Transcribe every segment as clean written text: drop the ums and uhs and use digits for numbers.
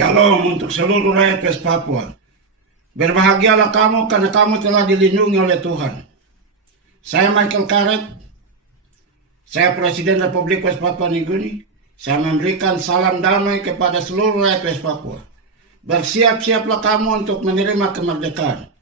Shalom untuk seluruh rakyat West Papua. Berbahagialah kamu karena kamu telah dilindungi oleh Tuhan. Saya Michael Karet, saya Presiden Republik West Papua Nugini. Saya memberikan salam damai kepada seluruh rakyat West Papua. Bersiap-siaplah kamu untuk menerima kemerdekaan.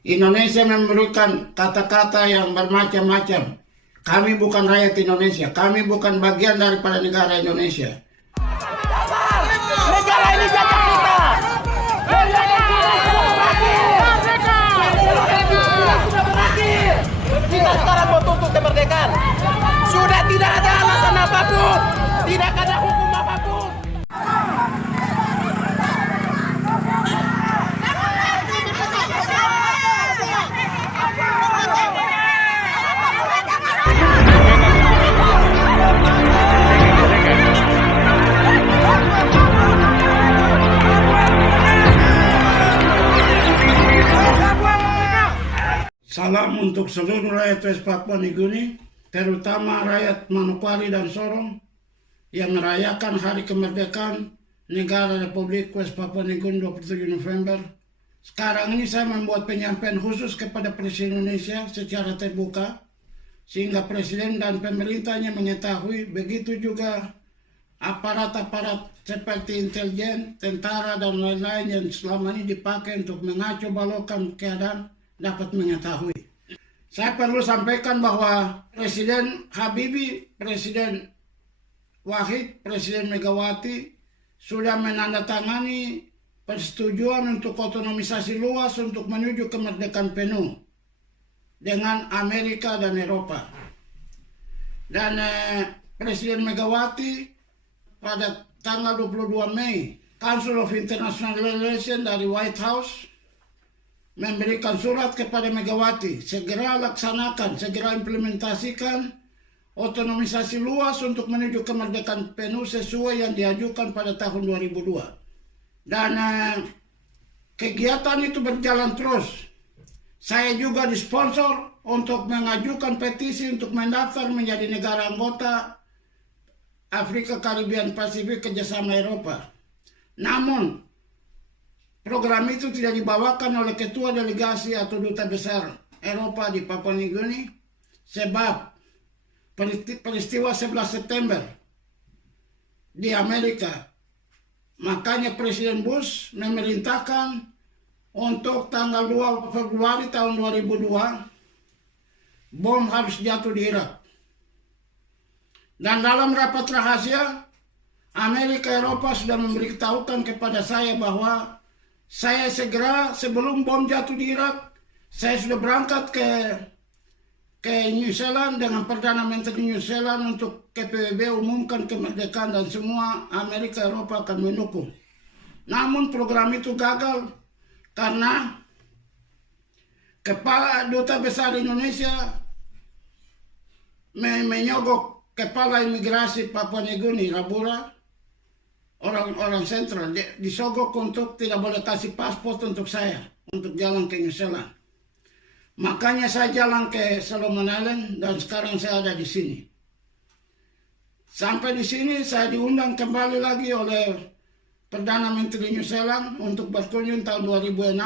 Indonesia memberikan kata-kata yang bermacam-macam. Kami bukan rakyat Indonesia, kami bukan bagian daripada negara Indonesia. Negara ini jajah kita. Kita sekarang mau tuntut kemerdekaan. Sudah tidak ada alasan apapun, tidak ada hukum apapun. Salam untuk seluruh rakyat West Papua Nugini, terutama rakyat Manokwari dan Sorong yang merayakan Hari Kemerdekaan Negara Republik West Papua Nugini 27 November. Sekarang ini saya membuat penyampaian khusus kepada Presiden Indonesia secara terbuka, sehingga Presiden dan pemerintahnya mengetahui, begitu juga aparat-aparat seperti intelijen, tentara, dan lain-lain yang selama ini dipakai untuk mengacau balaukan keadaan dapat mengetahui. Saya perlu sampaikan bahwa Presiden Habibie, Presiden Wahid, Presiden Megawati sudah menandatangani persetujuan untuk otonomisasi luas untuk menuju kemerdekaan penuh dengan Amerika dan Eropa. Dan Presiden Megawati pada tanggal 22 Mei, Council of International Relations dari White House memberikan surat kepada Megawati, segera laksanakan, segera implementasikan otonomisasi luas untuk menuju kemerdekaan penuh sesuai yang diajukan pada tahun 2002. Dan kegiatan itu berjalan terus. Saya juga disponsor untuk mengajukan petisi untuk mendaftar menjadi negara anggota Afrika, Karibian, Pasifik, kerjasama Eropa. Namun, program itu tidak dibawakan oleh ketua delegasi atau duta besar Eropa di Papua Nugini sebab peristiwa 11 September di Amerika. Makanya Presiden Bush memerintahkan untuk tanggal 2 Februari tahun 2002 bom harus jatuh di Irak. Dan dalam rapat rahasia, Amerika Eropa sudah memberitahukan kepada saya bahwa saya segera sebelum bom jatuh di Irak, saya sudah berangkat ke New Zealand dengan Perdana Menteri New Zealand untuk PBB umumkan kemerdekaan dan semua Amerika Eropa akan mendukung. Namun program itu gagal karena Kepala Duta Besar Indonesia menyogok Kepala Imigrasi Papua Nugini, Rabura, orang-orang sentral, disogok untuk tidak boleh kasih paspor untuk saya, untuk jalan ke New Zealand. Makanya saya jalan ke Solomon Island dan sekarang saya ada di sini. Sampai di sini saya diundang kembali lagi oleh Perdana Menteri New Zealand untuk berkunjung tahun 2006.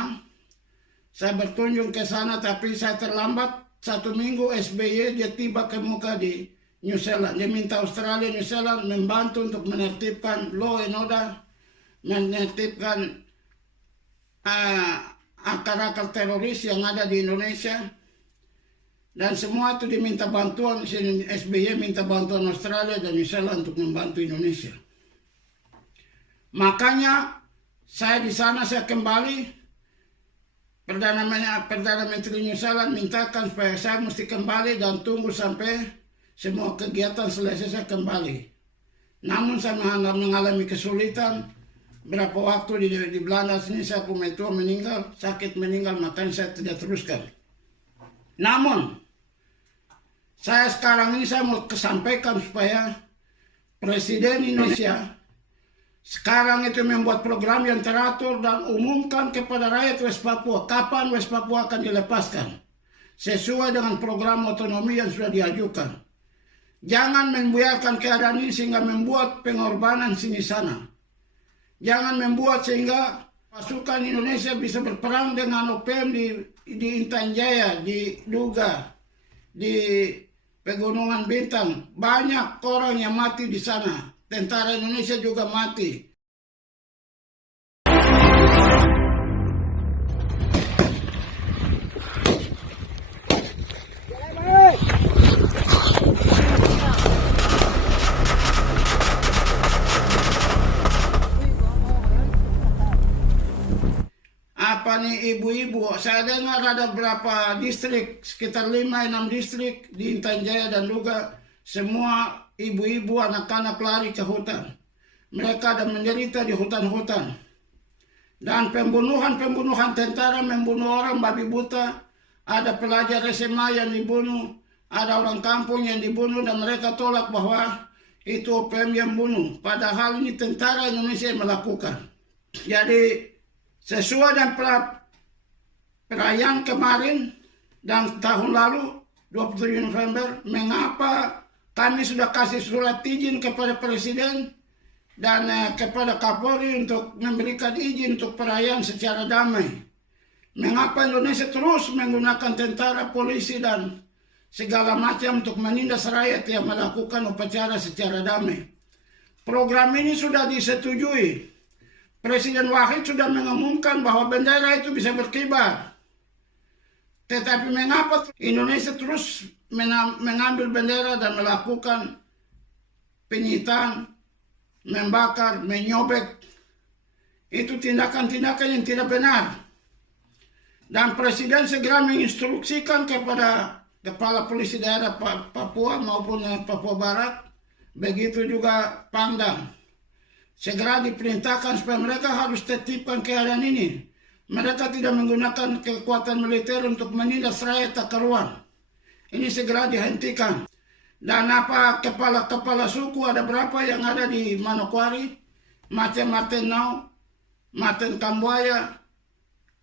Saya berkunjung ke sana tapi saya terlambat 1 minggu. SBY dia tiba ke muka di New Zealand. Dia minta Australia, New Zealand membantu untuk menertibkan law and order, menertibkan akar-akar teroris yang ada di Indonesia. Dan semua itu diminta bantuan, SBY minta bantuan Australia dan New Zealand untuk membantu Indonesia. Makanya saya di sana saya kembali, Perdana Menteri New Zealand mintakan supaya saya mesti kembali dan tunggu sampai semua kegiatan selesai saya kembali. Namun saya mengalami kesulitan. Berapa waktu di Belanda sini saya punya tua meninggal, sakit meninggal, makanya saya tidak teruskan. Namun, saya sekarang ini saya mau kesampaikan supaya Presiden Indonesia sekarang itu membuat program yang teratur dan umumkan kepada rakyat West Papua kapan West Papua akan dilepaskan sesuai dengan program otonomi yang sudah diajukan. Jangan membiarkan keadaan ini sehingga membuat pengorbanan sini sana. Jangan membuat sehingga pasukan Indonesia bisa berperang dengan OPM di Intan Jaya, di Duga, di Pegunungan Bintang. Banyak orang yang mati di sana. Tentara Indonesia juga mati. Apa nih ibu-ibu, saya dengar ada berapa distrik, sekitar 5-6 distrik di Intan Jaya dan Duga, semua ibu-ibu anak-anak lari ke hutan. Mereka ada menderita di hutan-hutan. Dan pembunuhan tentara, membunuh orang babi buta, ada pelajar SMA yang dibunuh, ada orang kampung yang dibunuh, dan mereka tolak bahwa itu OPM yang bunuh. Padahal ini tentara Indonesia yang melakukan. Jadi sesuai dengan perayaan kemarin dan tahun lalu 27 November, mengapa kami sudah kasih surat izin kepada Presiden dan kepada Kapolri untuk memberikan izin untuk perayaan secara damai. Mengapa Indonesia terus menggunakan tentara, polisi, dan segala macam untuk menindas rakyat yang melakukan upacara secara damai. Program ini sudah disetujui. Presiden Wahid sudah mengumumkan bahwa bendera itu bisa berkibar. Tetapi mengapa Indonesia terus mengambil bendera dan melakukan penyitaan, membakar, menyobek? Itu tindakan-tindakan yang tidak benar. Dan Presiden segera menginstruksikan kepada Kepala Polisi Daerah Papua maupun Papua Barat, begitu juga Pangdam, segera diperintahkan supaya mereka harus tertibkan keadaan ini. Mereka tidak menggunakan kekuatan militer untuk menindas rakyat tak karuan. Ini segera dihentikan. Dan apa kepala-kepala suku ada berapa yang ada di Manokwari, macam Martin Nau, Martin Kambuaya,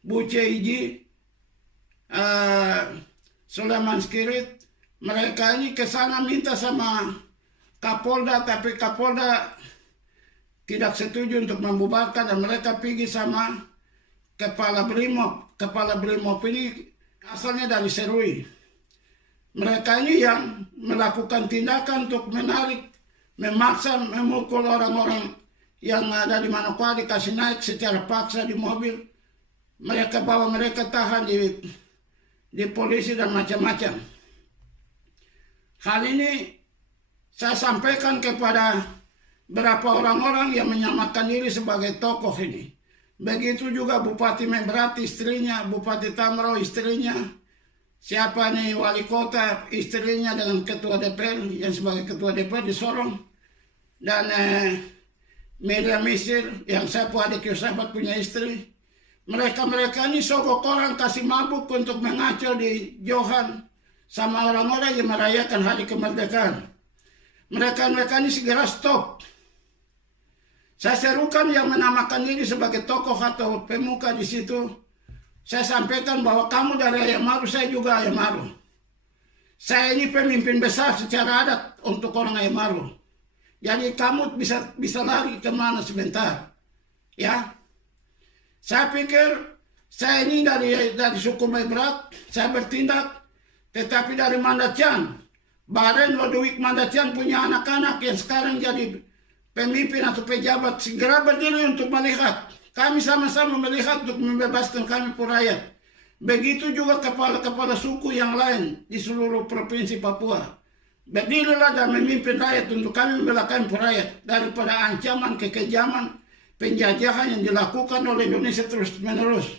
Buce Iji, Sulaiman Skirit. Mereka ini ke sana minta sama Kapolda, tapi Kapolda tidak setuju untuk membubarkan, dan mereka pergi sama Kepala Brimob. Kepala Brimob ini asalnya dari Serui. Mereka ini yang melakukan tindakan untuk menarik, memaksa, memukul orang-orang yang ada di Manokwari, kasih naik secara paksa di mobil. Mereka bawa mereka tahan di polisi dan macam-macam. Hal ini saya sampaikan kepada berapa orang-orang yang menyamakan diri sebagai tokoh ini. Begitu juga Bupati Membrati istrinya, Bupati Tamro istrinya, siapa nih wali kota istrinya dengan ketua DPR yang sebagai ketua DPR di Sorong, dan Miriam Misir yang Sapu Adik Yosafat punya istri. Mereka ini sogok orang kasih mabuk untuk mengaco di Johan sama orang-orang yang merayakan hari kemerdekaan. Mereka ini segera stop. Saya serukan yang menamakan diri sebagai tokoh atau pemuka di situ. Saya sampaikan bahwa kamu dari Ayamaru, saya juga Ayamaru. Saya ini pemimpin besar secara adat untuk orang Ayamaru. Jadi kamu bisa lari kemana sebentar, ya? Saya pikir saya ini dari suku Mebrat, saya bertindak, tetapi dari Mandacian. Baren Lodewijk Mandacian punya anak-anak yang sekarang jadi pemimpin atau pejabat, segera berdiri untuk melihat. Kami sama-sama melihat untuk membebaskan kami rakyat. Begitu juga kepala-kepala suku yang lain di seluruh provinsi Papua. Berdirilah dan memimpin rakyat untuk kami membela kami rakyat daripada ancaman kekejaman penjajahan yang dilakukan oleh Indonesia terus-menerus.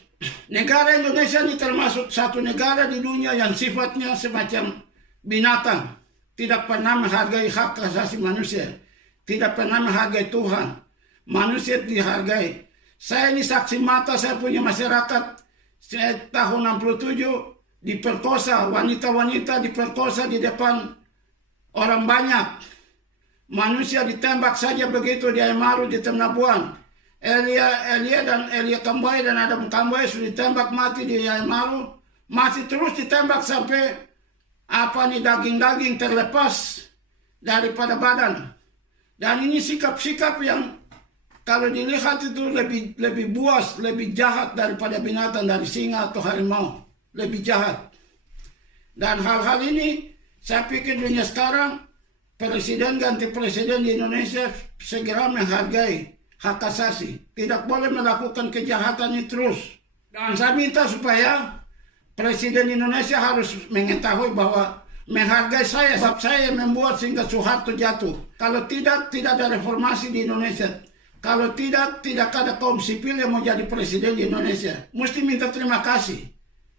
Negara Indonesia ini termasuk satu negara di dunia yang sifatnya semacam binatang. Tidak pernah menghargai hak asasi manusia. Tidak pernah menghargai Tuhan. Manusia dihargai. Saya ini saksi mata, saya punya masyarakat. Saya tahun 67 diperkosa, wanita-wanita diperkosa di depan orang banyak. Manusia ditembak saja begitu di Ayamaru, di Temnabuan. Elia Kambuaya dan Adam Kambuaya sudah ditembak mati di Ayamaru. Masih terus ditembak sampai daging-daging terlepas daripada badan. Dan ini sikap-sikap yang kalau dilihat itu lebih buas, lebih jahat daripada binatang, dari singa atau harimau, lebih jahat. Dan hal-hal ini saya pikir dunia sekarang, presiden ganti presiden di Indonesia segera menghargai hak asasi, tidak boleh melakukan kejahatan ini terus. Dan saya minta supaya presiden Indonesia harus mengetahui bahwa menghargai saya, sebab saya membuat sehingga Soeharto jatuh. Kalau tidak ada reformasi di Indonesia. Kalau tidak ada kaum sipil yang mau jadi presiden di Indonesia. Mesti minta terima kasih,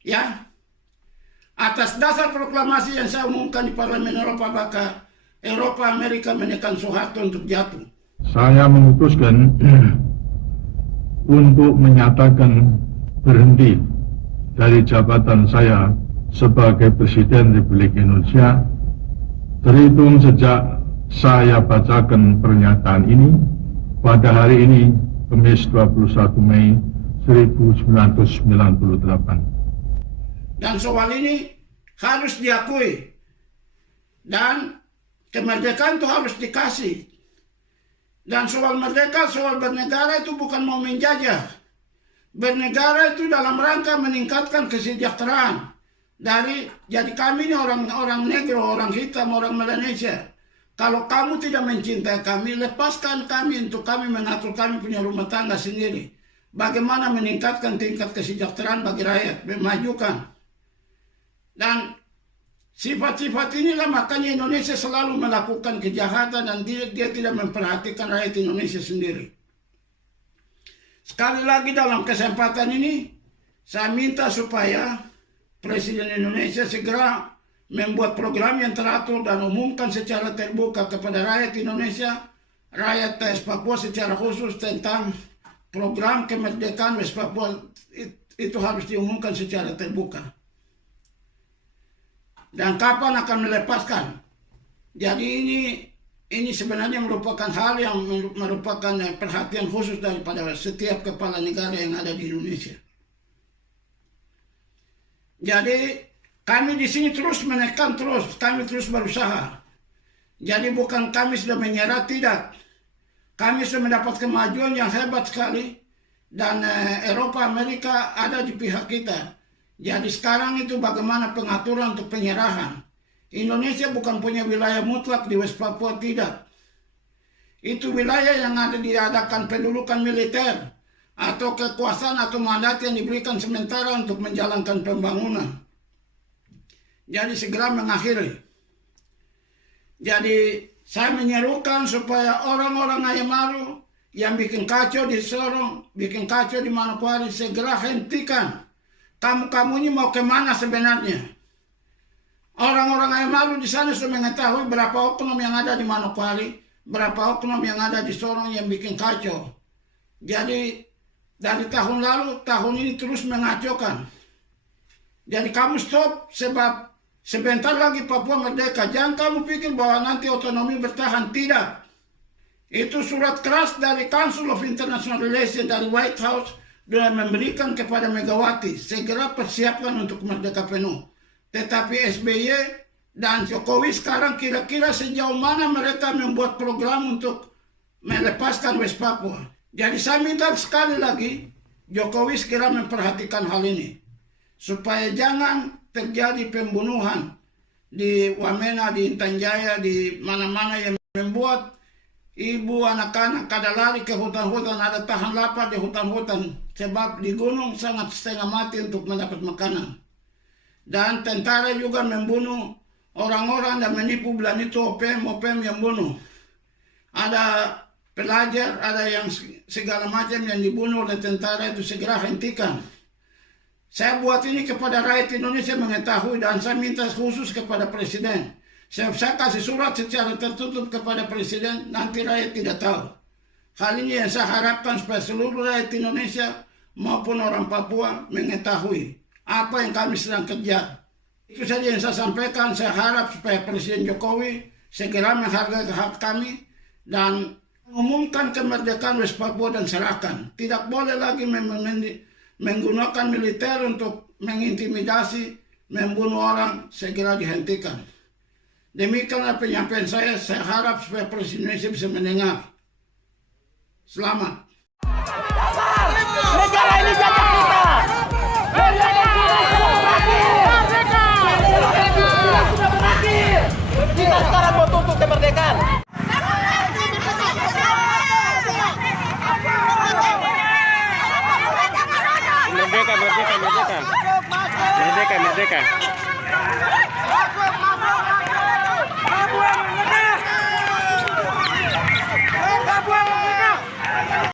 ya, atas dasar proklamasi yang saya umumkan di Parlemen Eropa, maka Eropa, Amerika menekan Soeharto untuk jatuh. Saya memutuskan untuk menyatakan berhenti dari jabatan saya sebagai Presiden Republik Indonesia terhitung sejak saya bacakan pernyataan ini pada hari ini, Kamis 21 Mei 1998. Dan soal ini harus diakui, dan kemerdekaan itu harus dikasih. Dan soal merdeka, soal bernegara itu bukan mau menjajah. Bernegara itu dalam rangka meningkatkan kesejahteraan. Jadi kami ini orang negro, orang hitam, orang Melanesia. Kalau kamu tidak mencintai kami, lepaskan kami untuk kami mengatur kami punya rumah tangga sendiri. Bagaimana meningkatkan tingkat kesejahteraan bagi rakyat, memajukan. Dan sifat-sifat inilah makanya Indonesia selalu melakukan kejahatan dan dia tidak memperhatikan rakyat Indonesia sendiri. Sekali lagi dalam kesempatan ini, saya minta supaya Presiden Indonesia segera membuat program yang teratur dan umumkan secara terbuka kepada rakyat Indonesia, rakyat West Papua secara khusus tentang program kemerdekaan West Papua. Itu harus diumumkan secara terbuka. Dan kapan akan melepaskan? Jadi ini sebenarnya merupakan hal yang merupakan perhatian khusus daripada setiap kepala negara yang ada di Indonesia. Jadi kami di sini terus menekan kami terus berusaha. Jadi bukan kami sudah menyerah, tidak. Kami sudah mendapat kemajuan yang hebat sekali dan Eropa, Amerika ada di pihak kita. Jadi sekarang itu bagaimana pengaturan untuk penyerahan. Indonesia bukan punya wilayah mutlak di West Papua, tidak. Itu wilayah yang ada diadakan pendudukan militer atau kekuasaan atau mandat yang diberikan sementara untuk menjalankan pembangunan. Jadi segera mengakhiri. Jadi saya menyerukan supaya orang-orang Ayamaru yang bikin kacau di Sorong, bikin kacau di Manokwari, segera hentikan. Kamu ini mau kemana sebenarnya? Orang-orang Ayamaru di sana sudah mengetahui berapa oknum yang ada di Manokwari, berapa oknum yang ada di Sorong yang bikin kacau. Jadi dari tahun lalu, tahun ini terus mengacaukan. Jadi kamu stop, sebab sebentar lagi Papua merdeka. Jangan kamu pikir bahwa nanti otonomi bertahan, tidak. Itu surat keras dari Council of International Relations dari White House dan memberikan kepada Megawati, segera persiapkan untuk merdeka penuh. Tetapi SBY dan Jokowi sekarang kira-kira sejauh mana mereka membuat program untuk melepaskan West Papua. Jadi saya minta sekali lagi Jokowi segera memperhatikan hal ini, supaya jangan terjadi pembunuhan di Wamena, di Intan Jaya, di mana-mana yang membuat ibu, anak-anak kada lari ke hutan-hutan, ada tahan lapar di hutan-hutan, sebab di gunung sangat setengah mati untuk mendapat makanan. Dan tentara juga membunuh orang-orang dan menipu, bilang itu OPM yang bunuh. Ada pelajar, ada yang segala macam yang dibunuh oleh tentara, itu segera hentikan. Saya buat ini kepada rakyat Indonesia mengetahui, dan saya minta khusus kepada Presiden. Saya kasih surat secara tertutup kepada Presiden, nanti rakyat tidak tahu. Hal ini yang saya harapkan supaya seluruh rakyat Indonesia maupun orang Papua mengetahui apa yang kami sedang kerja. Itu saja yang saya sampaikan. Saya harap supaya Presiden Jokowi segera menghargai hak kami dan umumkan kemerdekaan West Papua dan serahkan. Tidak boleh lagi menggunakan militer untuk mengintimidasi, membunuh orang, segera dihentikan. Demikianlah penyampaian saya harap supaya Presiden Indonesia bisa mendengar. Selamat. Negara ini jajah kita. Sudah berakhir. Kita sekarang mau tuntut kemerdekaan. Merdeka, merdeka, merdeka. Merdeka, merdeka.